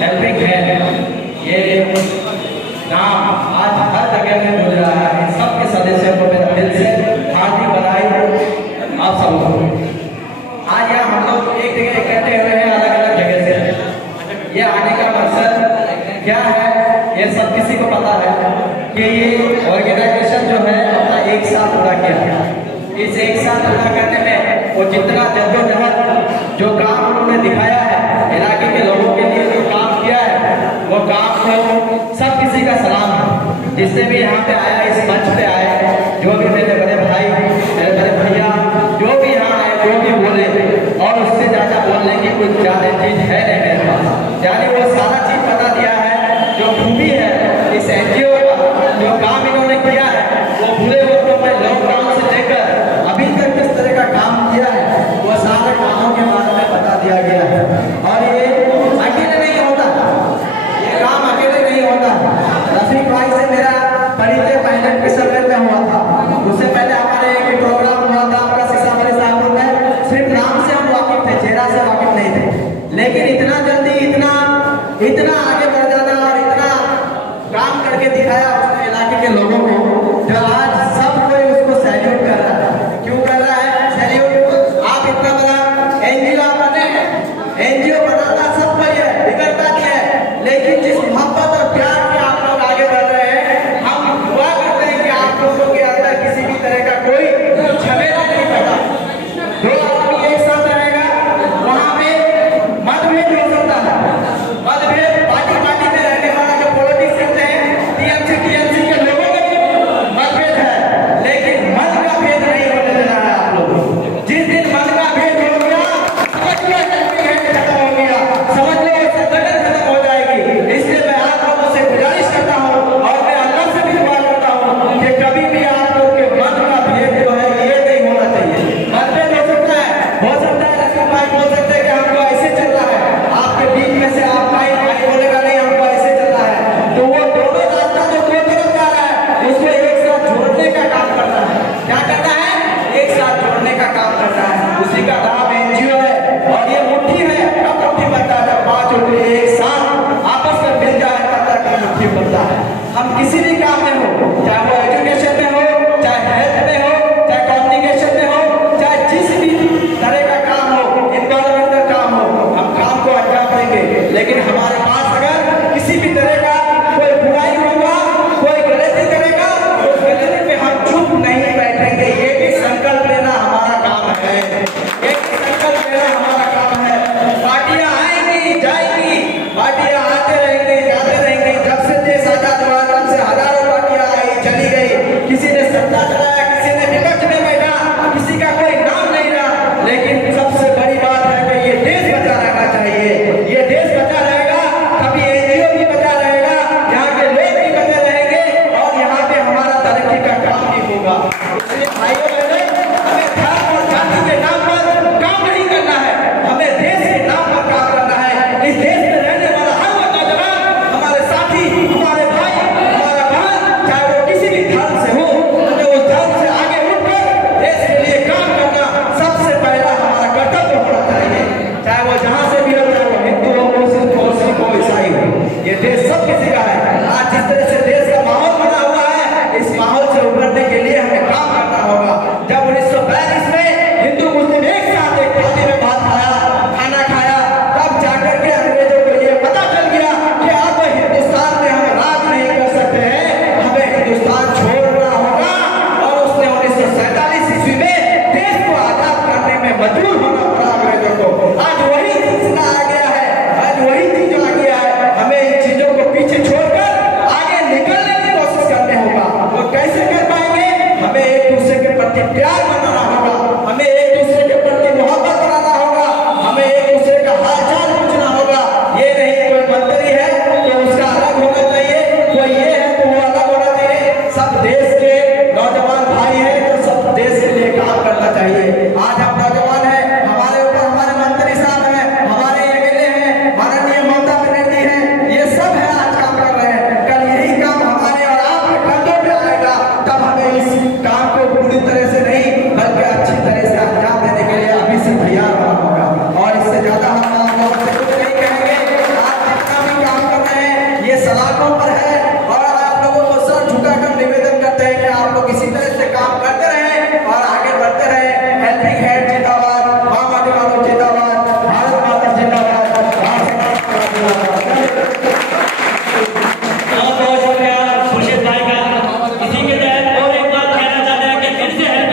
Helping hand, ये नाम आज हर जगह में मिल रहा है। इन सबके सदस्यों को मेरा दिल से हार्दिक बधाई आप सबको। आज यहाँ हम लोग एक जगह इकट्ठे हुए हैं, अलग अलग जगह से। ये आने का मकसद क्या है ये सब किसी को पता है कि ये ऑर्गेनाइजेशन जो है अपना एक साल पूरा किया। इस एक साल पूरा करने में वो जितना जद्दोजहद जो काम उन्होंने दिखाया है, इलाके के लोगों के लिए जो काम किया है, वो काम को सब किसी का सलाम है। जिससे भी यहाँ पे आया, इस मंच पे आए, जो भी मेरे बड़े भाई, मेरे बड़े भैया जो भी यहाँ आए, जो भी बोले, और उससे ज़्यादा बोलने की कुछ ज़्यादा चीज़ है नहीं मेरे पास। यानी वो सारा चीज़ बता दिया है। जो खूबी है इस NGO का, जो काम इन्होंने किया है, वो बुरे वक्तों में लॉकडाउन से लेकर अभी तक किस तरह का काम किया है, वो सारे कामों के बारे में बता दिया गया है। और ये अकेले नहीं होता, ये काम अकेले नहीं होता। रफीक भाई से मेरा परिचय पहले किशोर में हुआ था। उससे पहले हमारे एक प्रोग्राम हुआ था आपका सीसामढ़ी साहब में, सिर्फ नाम से हम वाकिफ थे, चेहरा से वाकिफ नहीं थे। लेकिन इतना जल्दी इतना आगे बढ़ जाना और इतना काम करके दिखाया उसने इलाके के लोगों को, जो आज सब कोई उसको सैल्यूट कर रहा है। क्यों कर रहा है सैल्यूट? आप इतना बड़ा NGO बने, NGO बनाना सब कोई है, बिगड़ता नहीं है, लेकिन जिस मोहब्बत और प्यार से आप लोग आगे बढ़ रहे हैं, हम दुआ करते हैं कि आप लोगों के अंदर किसी भी तरह का कोई झमेला नहीं पैदा। दो आदमी एक साथ रहेगा, वहां पे मतभेद हो सकता है। मतभेद पार्टी में रहने वाला जो पॉलिटिक्स करते हैं, TMC के लोगों में मतभेद है, लेकिन मन का भेद नहीं होने देना है आप लोगों। जिस दिन मन का भेद हो गया, समझ लो खत्म हो गया, समझ लो संगठन खत्म हो जाएगी। इसलिए मैं आप लोगों से गुजारिश करता हूँ और मैं अल्लाह से भी दुआ करता हूँ कि कभी भी आप लोग के मन का भेद जो है ये नहीं होना चाहिए। मतभेद हो सकता है रफीक भाई बोल सकते हैं कि हमको ऐसे चलना है, आपके बीच में से आप भाई बोलेगा नहीं हमको ऐसे चलना है, तो वो दोनों रास्ता जो कोई तरफ जा रहा है उसको एक साथ जोड़ने का काम करता है। क्या करता है? एक साथ जोड़ने का काम करता है। उसी का नाम NGO है। और ये मुट्ठी है, कब मुट्ठी बनता है? जब 5 उंगली एक साथ आपस में मिल जाए तब तक मुट्ठी बनता है। हम किसी भी काम में हो, चाहे वो एजुकेशन में हो, चाहे हेल्थ में हो, चाहे कम्युनिकेशन में हो, चाहे जिस भी तरह का काम हो, एनवायरमेंटल काम हो, हम काम को अंजाम देंगे, लेकिन हमारे